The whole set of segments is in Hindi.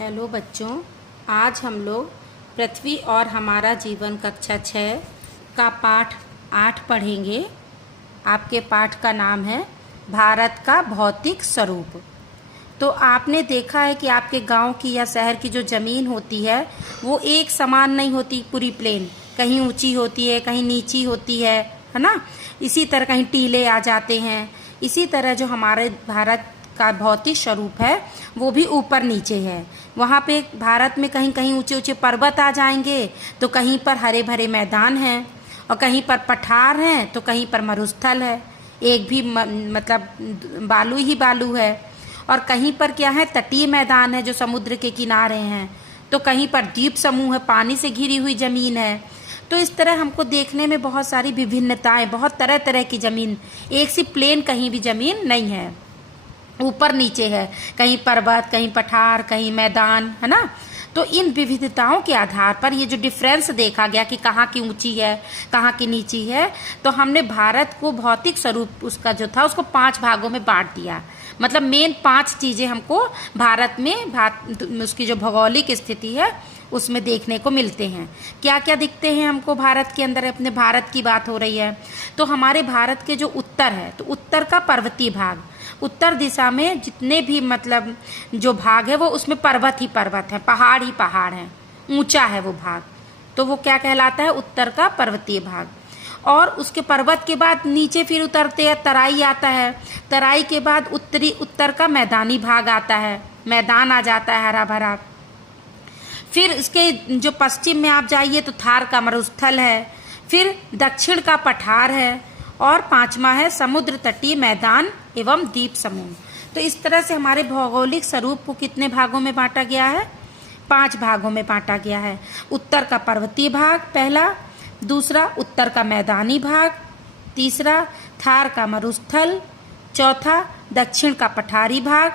हेलो बच्चों, आज हम लोग पृथ्वी और हमारा जीवन कक्षा 6 का पाठ 8 पढ़ेंगे। आपके पाठ का नाम है भारत का भौतिक स्वरूप। तो आपने देखा है कि आपके गांव की या शहर की जो ज़मीन होती है वो एक समान नहीं होती, पूरी प्लेन, कहीं ऊंची होती है, कहीं नीची होती है ना। इसी तरह कहीं टीले आ जाते हैं। इसी तरह जो हमारे भारत का भौतिक स्वरूप है वो भी ऊपर नीचे है। वहाँ पे भारत में कहीं कहीं ऊंचे ऊंचे पर्वत आ जाएंगे, तो कहीं पर हरे भरे मैदान हैं, और कहीं पर पठार हैं, तो कहीं पर मरुस्थल है, एक भी मतलब बालू ही बालू है। और कहीं पर क्या है, तटीय मैदान है जो समुद्र के किनारे हैं, तो कहीं पर द्वीप समूह है, पानी से घिरी हुई ज़मीन है। तो इस तरह हमको देखने में बहुत सारी विभिन्नताएं, बहुत तरह तरह की ज़मीन, एक सी प्लेन कहीं भी ज़मीन नहीं है, ऊपर नीचे है, कहीं पर्वत, कहीं पठार, कहीं मैदान, है ना। तो इन विविधताओं के आधार पर ये जो डिफरेंस देखा गया कि कहाँ की ऊंची है, कहाँ की नीची है, तो हमने भारत को भौतिक स्वरूप उसका जो था उसको 5 भागों में बांट दिया। मतलब मेन 5 चीज़ें हमको भारत में उसकी जो भौगोलिक स्थिति है उसमें देखने को मिलते हैं। क्या क्या दिखते हैं हमको भारत के अंदर, अपने भारत की बात हो रही है तो हमारे भारत के जो उत्तर है, तो उत्तर का पर्वतीय भाग, उत्तर दिशा में जितने भी मतलब जो भाग है वो उसमें पर्वत ही पर्वत है, पहाड़ ही पहाड़ है, ऊंचा है वो भाग, तो वो क्या कहलाता है, उत्तर का पर्वतीय भाग। और उसके पर्वत के बाद नीचे फिर उतरते हैं, तराई आता है, तराई के बाद उत्तर का मैदानी भाग आता है, मैदान आ जाता है हरा भरा। फिर इसके जो पश्चिम में आप जाइए तो थार का मरुस्थल है, फिर दक्षिण का पठार है, और 5वां है समुद्र तटीय मैदान एवं द्वीप समूह। तो इस तरह से हमारे भौगोलिक स्वरूप को कितने भागों में बांटा गया है, 5 भागों में बांटा गया है। उत्तर का पर्वतीय भाग पहला, दूसरा उत्तर का मैदानी भाग, तीसरा थार का मरुस्थल, चौथा दक्षिण का पठारी भाग,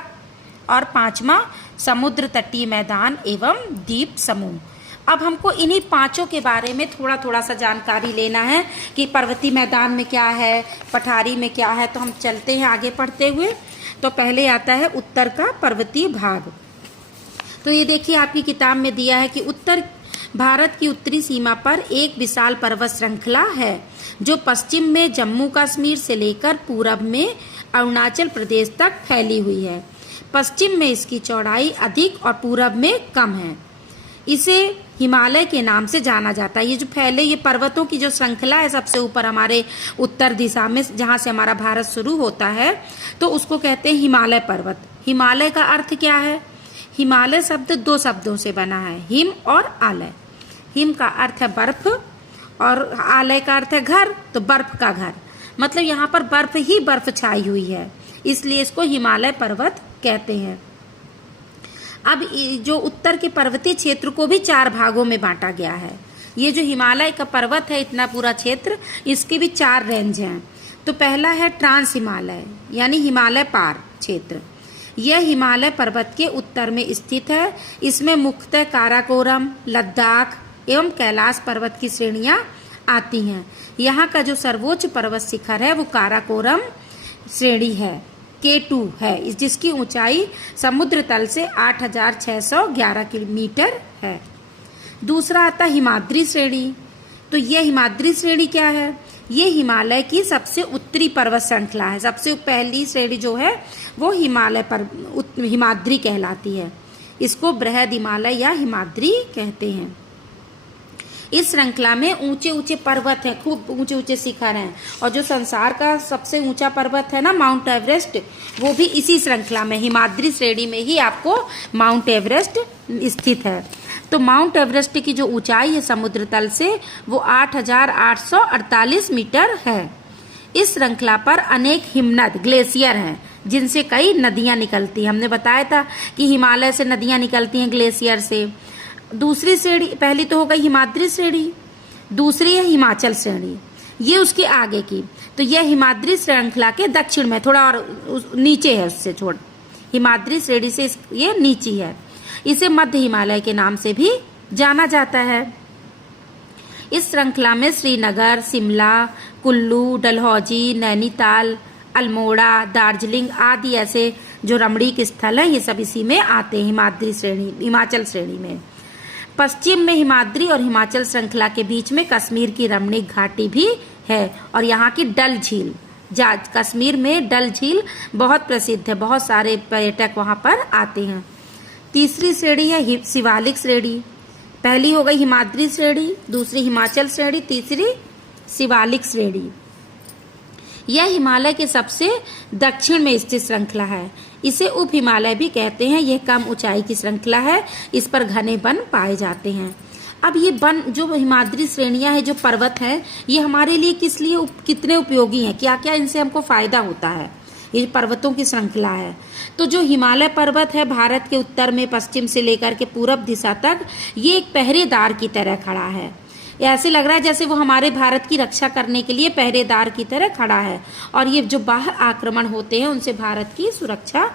और 5वां समुद्र तटीय मैदान एवं द्वीप समूह। अब हमको इन्हीं 5 के बारे में थोड़ा थोड़ा सा जानकारी लेना है कि पर्वतीय मैदान में क्या है, पठारी में क्या है। तो हम चलते हैं आगे पढ़ते हुए। तो पहले आता है उत्तर का पर्वतीय भाग। तो ये देखिए आपकी किताब में दिया है कि उत्तर भारत की उत्तरी सीमा पर एक विशाल पर्वत श्रृंखला है जो पश्चिम में जम्मू कश्मीर से लेकर पूरब में अरुणाचल प्रदेश तक फैली हुई है। पश्चिम में इसकी चौड़ाई अधिक और पूरब में कम है। इसे हिमालय के नाम से जाना जाता है। ये जो फैले ये पर्वतों की जो श्रृंखला है सबसे ऊपर हमारे उत्तर दिशा में, जहाँ से हमारा भारत शुरू होता है, तो उसको कहते हैं हिमालय पर्वत। हिमालय का अर्थ क्या है, हिमालय शब्द 2 शब्दों से बना है, हिम और आलय। हिम का अर्थ है बर्फ और आलय का अर्थ है घर, तो बर्फ का घर, मतलब यहाँ पर बर्फ ही बर्फ छाई हुई है, इसलिए इसको हिमालय पर्वत कहते हैं। अब जो उत्तर के पर्वतीय क्षेत्र को भी 4 भागों में बांटा गया है। ये जो हिमालय का पर्वत है, इतना पूरा क्षेत्र, इसके भी 4 रेंज हैं। तो पहला है ट्रांस हिमालय, यानी हिमालय पार क्षेत्र। यह हिमालय पर्वत के उत्तर में स्थित है। इसमें मुख्यतः काराकोरम, लद्दाख एवं कैलाश पर्वत की श्रेणियां आती हैं। यहाँ का जो सर्वोच्च पर्वत शिखर है वो काराकोरम श्रेणी है, K2 है, जिसकी ऊंचाई समुद्र तल से 8611 किलोमीटर है। दूसरा आता हिमाद्री श्रेणी। तो यह हिमाद्री श्रेणी क्या है, ये हिमालय की सबसे उत्तरी पर्वत श्रृंखला है। सबसे पहली श्रेणी जो है वो हिमाद्री कहलाती है। इसको बृहद हिमालय या हिमाद्री कहते हैं। इस श्रृंखला में ऊंचे ऊंचे पर्वत हैं, खूब ऊंचे ऊंचे शिखर हैं, और जो संसार का सबसे ऊंचा पर्वत है ना, माउंट एवरेस्ट, वो भी इसी श्रृंखला में, हिमाद्री श्रेणी में ही आपको माउंट एवरेस्ट स्थित है। तो माउंट एवरेस्ट की जो ऊंचाई है समुद्र तल से वो 8848 मीटर है। इस श्रृंखला पर अनेक हिमनद, ग्लेशियर हैं, जिनसे कई नदियां निकलती हैं। हमने बताया था कि हिमालय से नदियां निकलती हैं ग्लेशियर से। दूसरी श्रेणी, पहली तो हो गई हिमाद्री श्रेणी, दूसरी है हिमाचल श्रेणी, ये उसके आगे की। तो यह हिमाद्री श्रृंखला के दक्षिण में, थोड़ा और नीचे है उससे, छोड़ हिमाद्री श्रेणी से ये नीची है। इसे मध्य हिमालय के नाम से भी जाना जाता है। इस श्रृंखला में श्रीनगर, शिमला, कुल्लू, डलहौजी, नैनीताल, अल्मोड़ा, दार्जिलिंग आदि ऐसे जो रमणीक स्थल है ये सब इसी में आते हैं, हिमाचल श्रेणी में। पश्चिम में हिमाद्री और हिमाचल श्रृंखला के बीच में कश्मीर की रमणीक घाटी भी है और यहाँ की डल झील, कश्मीर में डल झील बहुत प्रसिद्ध है, बहुत सारे पर्यटक वहाँ पर आते हैं। तीसरी श्रेणी है शिवालिक श्रेणी। पहली हो गई हिमाद्री श्रेणी, दूसरी हिमाचल श्रेणी, तीसरी शिवालिक श्रेणी। यह हिमालय के सबसे दक्षिण में स्थित श्रृंखला है। इसे उप हिमालय भी कहते हैं। यह कम ऊंचाई की श्रृंखला है, इस पर घने वन पाए जाते हैं। अब ये वन जो हिमाद्री श्रेणियां हैं, जो पर्वत है, ये हमारे लिए कितने उपयोगी हैं, क्या क्या इनसे हमको फायदा होता है, ये पर्वतों की श्रृंखला है। तो जो हिमालय पर्वत है भारत के उत्तर में पश्चिम से लेकर के पूरब दिशा तक, ये एक पहरेदार की तरह खड़ा है। ऐसे लग रहा है जैसे वो हमारे भारत की रक्षा करने के लिए पहरेदार की तरह खड़ा है और ये जो बाह्य आक्रमण होते हैं उनसे भारत की सुरक्षा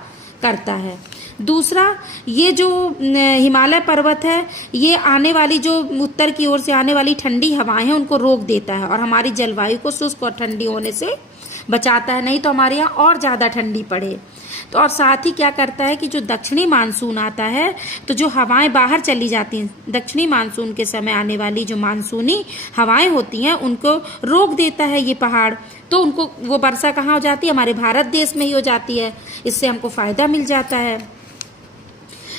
करता है। दूसरा, ये जो हिमालय पर्वत है ये आने वाली जो उत्तर की ओर से आने वाली ठंडी हवाएं हैं उनको रोक देता है और हमारी जलवायु को शुष्क और ठंडी होने से बचाता है, नहीं तो हमारे यहाँ और ज़्यादा ठंडी पड़े। तो और साथ ही क्या करता है कि जो दक्षिणी मानसून आता है तो जो हवाएं बाहर चली जाती हैं, दक्षिणी मानसून के समय आने वाली जो मानसूनी हवाएं होती हैं उनको रोक देता है ये पहाड़, तो उनको वो वर्षा कहाँ हो जाती है, हमारे भारत देश में ही हो जाती है। इससे हमको फायदा मिल जाता है।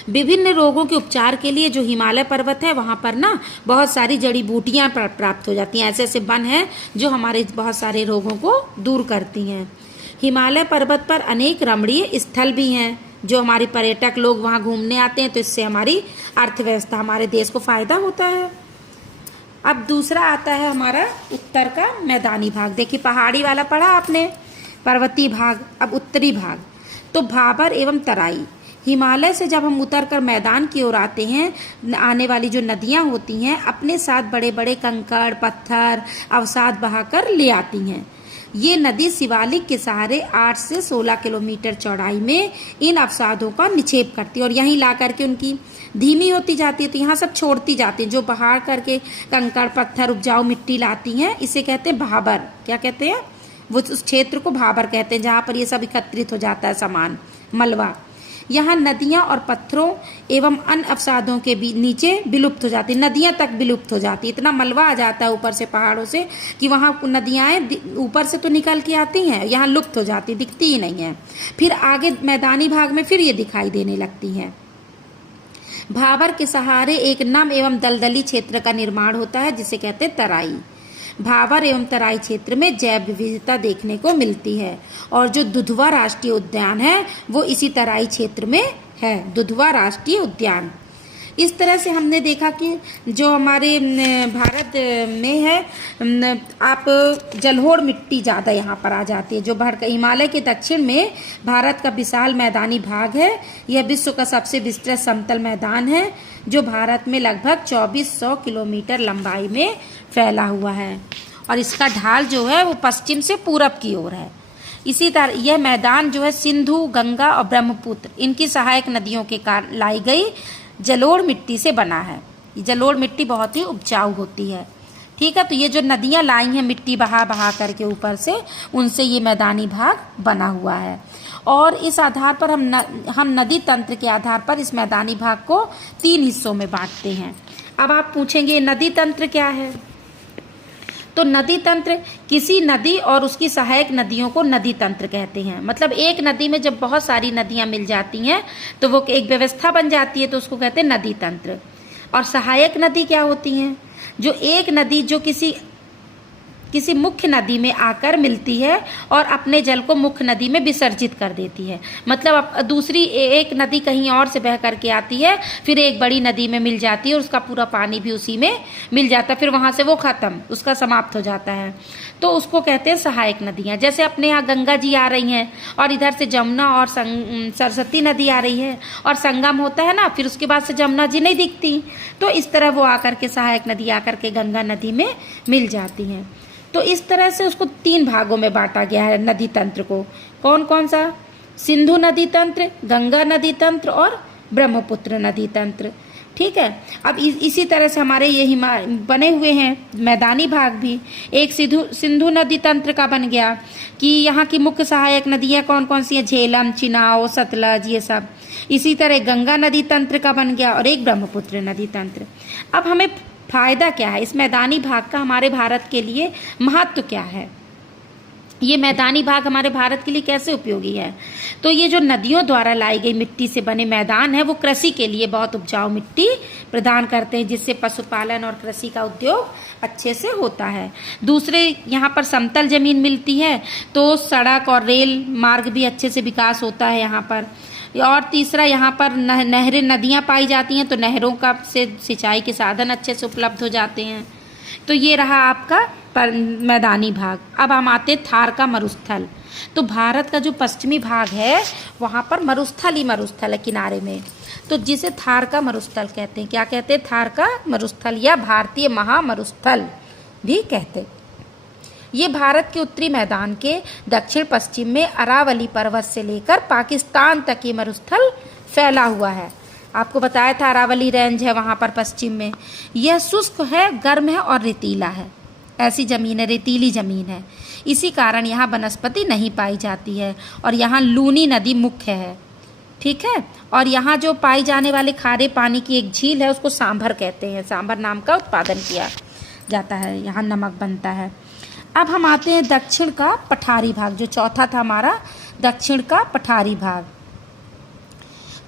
विभिन्न रोगों के उपचार के लिए जो हिमालय पर्वत है वहाँ पर ना बहुत सारी जड़ी बूटियाँ प्राप्त हो जाती हैं। ऐसे ऐसे वन हैं जो हमारे बहुत सारे रोगों को दूर करती हैं। हिमालय पर्वत पर अनेक रमणीय स्थल भी हैं जो हमारे पर्यटक लोग वहाँ घूमने आते हैं, तो इससे हमारी अर्थव्यवस्था, हमारे देश को फायदा होता है। अब दूसरा आता है हमारा उत्तर का मैदानी भाग। देखिए पहाड़ी वाला पढ़ा आपने, पर्वतीय भाग। अब उत्तरी भाग तो भाबर एवं तराई। हिमालय से जब हम उतर कर मैदान की ओर आते हैं, आने वाली जो नदियाँ होती हैं अपने साथ बड़े बड़े कंकड़ पत्थर अवसाद बहाकर ले आती हैं। ये नदी शिवालिक के सहारे 8 से 16 किलोमीटर चौड़ाई में इन अवसादों का निक्षेप करती है और यहीं ला करके उनकी धीमी होती जाती है, तो यहाँ सब छोड़ती जाती है। जो बहार करके कंकड़ पत्थर उपजाऊ मिट्टी लाती हैं इसे कहते हैं भाबर। क्या कहते हैं, वो उस क्षेत्र को भाबर कहते हैं जहाँ पर ये सब एकत्रित हो जाता है सामान, मलबा। यहाँ नदियाँ और पत्थरों एवं अन्य अवसादों के नीचे विलुप्त हो जाती, नदियाँ तक विलुप्त हो जाती। इतना मलबा आ जाता है ऊपर से पहाड़ों से कि वहाँ नदियाँ ऊपर से तो निकल के आती हैं, यहाँ लुप्त हो जाती, दिखती ही नहीं है। फिर आगे मैदानी भाग में फिर ये दिखाई देने लगती हैं। भाबर के सहारे एक नम एवं दलदली क्षेत्र का निर्माण होता है जिसे कहते हैं तराई। भाबर एवं तराई क्षेत्र में जैव विविधता देखने को मिलती है और जो दुधवा राष्ट्रीय उद्यान है वो इसी तराई क्षेत्र में है, दुधवा राष्ट्रीय उद्यान। इस तरह से हमने देखा कि जो हमारे भारत में है आप जलोढ़ मिट्टी ज़्यादा यहाँ पर आ जाती है। जो हिमालय के दक्षिण में भारत का विशाल मैदानी भाग है, यह विश्व का सबसे विस्तृत समतल मैदान है जो भारत में लगभग 2400 किलोमीटर लंबाई में फैला हुआ है और इसका ढाल जो है वो पश्चिम से पूरब की ओर है। इसी तरह यह मैदान जो है सिंधु, गंगा और ब्रह्मपुत्र इनकी सहायक नदियों के कारण लाई गई जलोढ़ मिट्टी से बना है। जलोढ़ मिट्टी बहुत ही उपजाऊ होती है। ठीक है, तो ये जो नदियाँ लाई हैं मिट्टी बहा बहा करके ऊपर से, उनसे ये मैदानी भाग बना हुआ है। और इस आधार पर हम नदी तंत्र के आधार पर इस मैदानी भाग को 3 हिस्सों में बांटते हैं। अब आप पूछेंगे नदी तंत्र क्या है, तो नदी तंत्र किसी नदी और उसकी सहायक नदियों को नदी तंत्र कहते हैं। मतलब एक नदी में जब बहुत सारी नदियां मिल जाती हैं तो वो एक व्यवस्था बन जाती है, तो उसको कहते हैं नदी तंत्र। और सहायक नदी क्या होती हैं, जो एक नदी जो किसी मुख्य नदी में आकर मिलती है और अपने जल को मुख्य नदी में विसर्जित कर देती है। मतलब अब दूसरी एक नदी कहीं और से बह करके आती है, फिर एक बड़ी नदी में मिल जाती है और उसका पूरा पानी भी उसी में मिल जाता है, फिर वहाँ से वो खत्म, उसका समाप्त हो जाता है, तो उसको कहते हैं सहायक नदियाँ। जैसे अपने यहाँ गंगा जी आ रही हैं और इधर से जमुना और सरस्वती नदी आ रही है और संगम होता है ना, फिर उसके बाद से जमुना जी नहीं दिखती, तो इस तरह वो आकर के सहायक नदी आकर के गंगा नदी में मिल जाती हैं। तो इस तरह से उसको 3 भागों में बांटा गया है नदी तंत्र को। कौन कौन सा, सिंधु नदी तंत्र, गंगा नदी तंत्र और ब्रह्मपुत्र नदी तंत्र। ठीक है। अब इसी तरह से हमारे ये बने हुए हैं मैदानी भाग भी। एक सिंधु नदी तंत्र का बन गया कि यहाँ की मुख्य सहायक नदियाँ कौन कौन सी हैं, झेलम, चिनाव, सतलज, ये सब। इसी तरह गंगा नदी तंत्र का बन गया और एक ब्रह्मपुत्र नदी तंत्र। अब हमें फायदा क्या है इस मैदानी भाग का, हमारे भारत के लिए महत्व क्या है, ये मैदानी भाग हमारे भारत के लिए कैसे उपयोगी है। तो ये जो नदियों द्वारा लाई गई मिट्टी से बने मैदान है वो कृषि के लिए बहुत उपजाऊ मिट्टी प्रदान करते हैं, जिससे पशुपालन और कृषि का उद्योग अच्छे से होता है। दूसरे यहाँ पर समतल जमीन मिलती है तो सड़क और रेल मार्ग भी अच्छे से विकास होता है यहाँ पर। और तीसरा यहाँ पर नहरें, नदियाँ पाई जाती हैं तो नहरों का से सिंचाई के साधन अच्छे से उपलब्ध हो जाते हैं। तो ये रहा आपका मैदानी भाग। अब हम आते हैं थार का मरुस्थल। तो भारत का जो पश्चिमी भाग है वहाँ पर मरुस्थल ही मरुस्थल है किनारे में, तो जिसे थार का मरुस्थल कहते हैं। क्या कहते हैं? थार का मरुस्थल या भारतीय महामरुस्थल भी कहते हैं। ये भारत के उत्तरी मैदान के दक्षिण पश्चिम में अरावली पर्वत से लेकर पाकिस्तान तक ये मरुस्थल फैला हुआ है। आपको बताया था अरावली रेंज है वहाँ पर पश्चिम में। यह शुष्क है, गर्म है और रेतीला है। ऐसी ज़मीन है, रेतीली ज़मीन है। इसी कारण यहाँ वनस्पति नहीं पाई जाती है और यहाँ लूनी नदी मुख्य है, ठीक है। और यहाँ जो पाई जाने वाले खारे पानी की एक झील है उसको सांभर कहते हैं। सांभर नाम का उत्पादन किया जाता है, यहाँ नमक बनता है। अब हम आते हैं दक्षिण का पठारी भाग, जो चौथा था हमारा दक्षिण का पठारी भाग।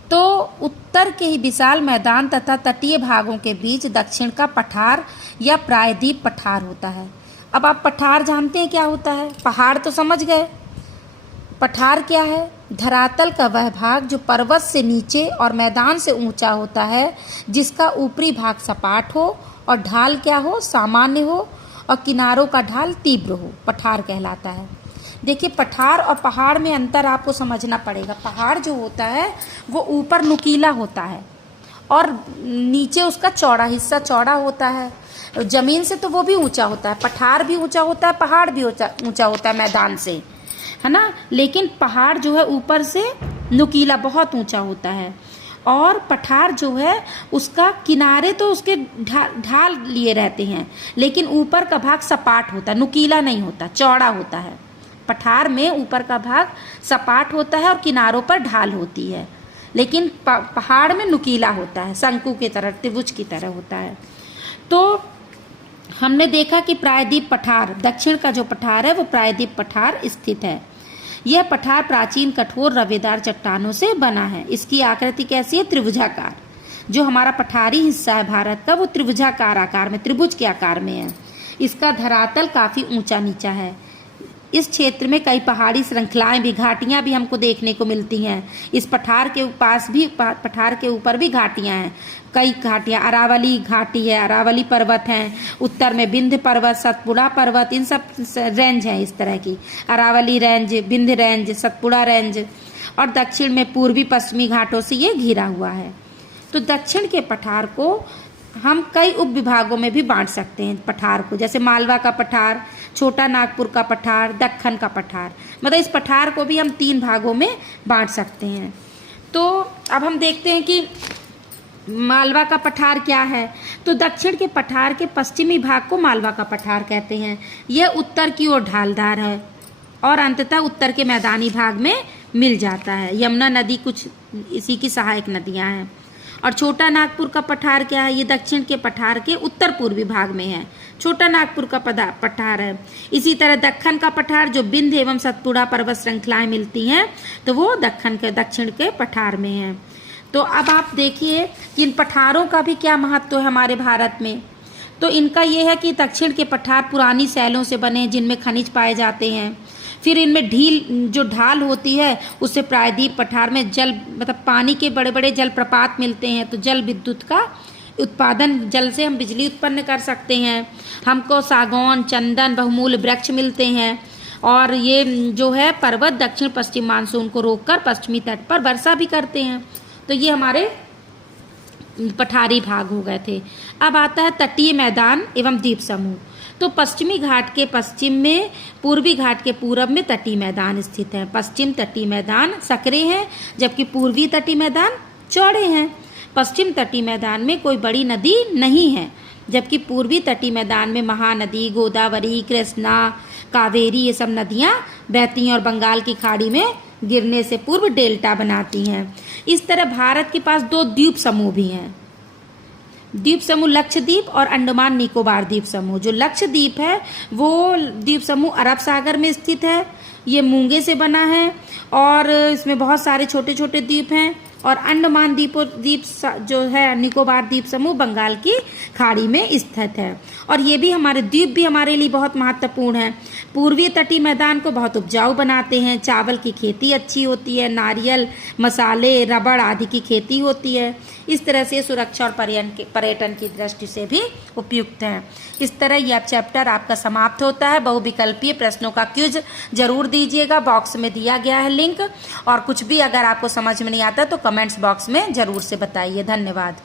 तो उत्तर के ही विशाल मैदान तथा तटीय भागों के बीच दक्षिण का पठार या प्रायद्वीप पठार होता है। अब आप पठार जानते हैं क्या होता है? पहाड़ तो समझ गए, पठार क्या है? धरातल का वह भाग जो पर्वत से नीचे और मैदान से ऊंचा होता है, जिसका ऊपरी भाग सपाट हो और ढाल क्या हो? सामान्य हो और किनारों का ढाल तीव्र हो, पठार कहलाता है। देखिए, पठार और पहाड़ में अंतर आपको समझना पड़ेगा। पहाड़ जो होता है वो ऊपर नुकीला होता है और नीचे उसका चौड़ा हिस्सा चौड़ा होता है। ज़मीन से तो वो भी ऊंचा होता है, पठार भी ऊंचा होता है, पहाड़ भी ऊंचा होता है मैदान से, है ना। लेकिन पहाड़ जो है ऊपर से नुकीला बहुत ऊंचा होता है और पठार जो है उसका किनारे तो उसके ढाल लिए रहते हैं, लेकिन ऊपर का भाग सपाट होता है, नुकीला नहीं होता, चौड़ा होता है। पठार में ऊपर का भाग सपाट होता है और किनारों पर ढाल होती है, लेकिन पहाड़ में नुकीला होता है, शंकु की तरह, त्रिभुज की तरह होता है। तो हमने देखा कि प्रायद्वीप पठार, दक्षिण का जो पठार है वो प्रायद्वीप पठार स्थित है। यह पठार प्राचीन कठोर रवेदार चट्टानों से बना है। इसकी आकृति कैसी है? त्रिभुजाकार। जो हमारा पठारी हिस्सा है भारत का वो त्रिभुजाकार आकार में, त्रिभुज के आकार में है। इसका धरातल काफ़ी ऊंचा नीचा है। इस क्षेत्र में कई पहाड़ी श्रृंखलाएं भी, घाटियां भी हमको देखने को मिलती हैं। इस पठार के पास भी, पठार के ऊपर भी घाटियां हैं, कई घाटियां। अरावली घाटी है, अरावली पर्वत हैं, उत्तर में विंध्य पर्वत, सतपुड़ा पर्वत, इन सब रेंज हैं इस तरह की। Aravalli range, Vindhya range, Satpura range, और दक्षिण में पूर्वी पश्चिमी घाटों से ये घिरा हुआ है। तो दक्षिण के पठार को हम कई उप विभागों में भी बांट सकते हैं पठार को, जैसे मालवा का पठार, छोटा नागपुर का पठार, दक्खन का पठार। मतलब इस पठार को भी हम 3 भागों में बांट सकते हैं। तो अब हम देखते हैं कि मालवा का पठार क्या है। तो दक्षिण के पठार के पश्चिमी भाग को मालवा का पठार कहते हैं। यह उत्तर की ओर ढालदार है और अंततः उत्तर के मैदानी भाग में मिल जाता है। यमुना नदी कुछ इसी की सहायक नदियां हैं। और छोटा नागपुर का पठार क्या है? ये दक्षिण के पठार के उत्तर पूर्वी भाग में है, छोटा नागपुर का पठार है। इसी तरह दक्खन का पठार, जो विंध्य एवं सतपुड़ा पर्वत श्रृंखलाएं मिलती हैं, तो वो दक्षिण के पठार में है। तो अब आप देखिए कि इन पठारों का भी क्या महत्व है हमारे भारत में। तो इनका ये है कि दक्षिण के पठार पुरानी शैलों से बने, जिनमें खनिज पाए जाते हैं। फिर इनमें जो ढाल होती है उससे प्रायद्वीप पठार में जल, मतलब पानी के बड़े बड़े जलप्रपात मिलते हैं। तो जल विद्युत का उत्पादन, जल से हम बिजली उत्पन्न कर सकते हैं। हमको सागौन, चंदन, बहुमूल्य वृक्ष मिलते हैं। और ये जो है पर्वत दक्षिण पश्चिम मानसून को रोककर पश्चिमी तट पर वर्षा भी करते हैं। तो ये हमारे पठारी भाग हो गए थे। अब आता है तटीय मैदान एवं द्वीप समूह। तो पश्चिमी घाट के पश्चिम में, पूर्वी घाट के पूरब में तटीय मैदान स्थित है। पश्चिम तटीय मैदान संकरे हैं, जबकि पूर्वी तटीय मैदान चौड़े हैं। पश्चिम तटीय मैदान में कोई बड़ी नदी नहीं है, जबकि पूर्वी तटीय मैदान में महानदी, गोदावरी, कृष्णा, कावेरी ये सब नदियाँ बहती हैं और बंगाल की खाड़ी में गिरने से पूर्व डेल्टा बनाती हैं। इस तरह भारत के पास 2 द्वीप समूह भी हैं। द्वीप समूह लक्षद्वीप और अंडमान निकोबार द्वीप समूह। जो लक्षद्वीप है वो द्वीप समूह अरब सागर में स्थित है। ये मूंगे से बना है और इसमें बहुत सारे छोटे छोटे द्वीप हैं। और अंडमान द्वीप जो है निकोबार द्वीप समूह बंगाल की खाड़ी में स्थित है। और ये भी हमारे द्वीप भी हमारे लिए बहुत महत्वपूर्ण है। पूर्वी तटीय मैदान को बहुत उपजाऊ बनाते हैं। चावल की खेती अच्छी होती है, नारियल, मसाले, रबड़ आदि की खेती होती है। इस तरह से सुरक्षा और पर्यटन की दृष्टि से भी उपयुक्त है। इस तरह यह चैप्टर आपका समाप्त होता है। बहुविकल्पीय प्रश्नों का क्विज जरूर दीजिएगा, बॉक्स में दिया गया है लिंक। और कुछ भी अगर आपको समझ में नहीं आता तो कमेंट्स बॉक्स में जरूर से बताइए। धन्यवाद।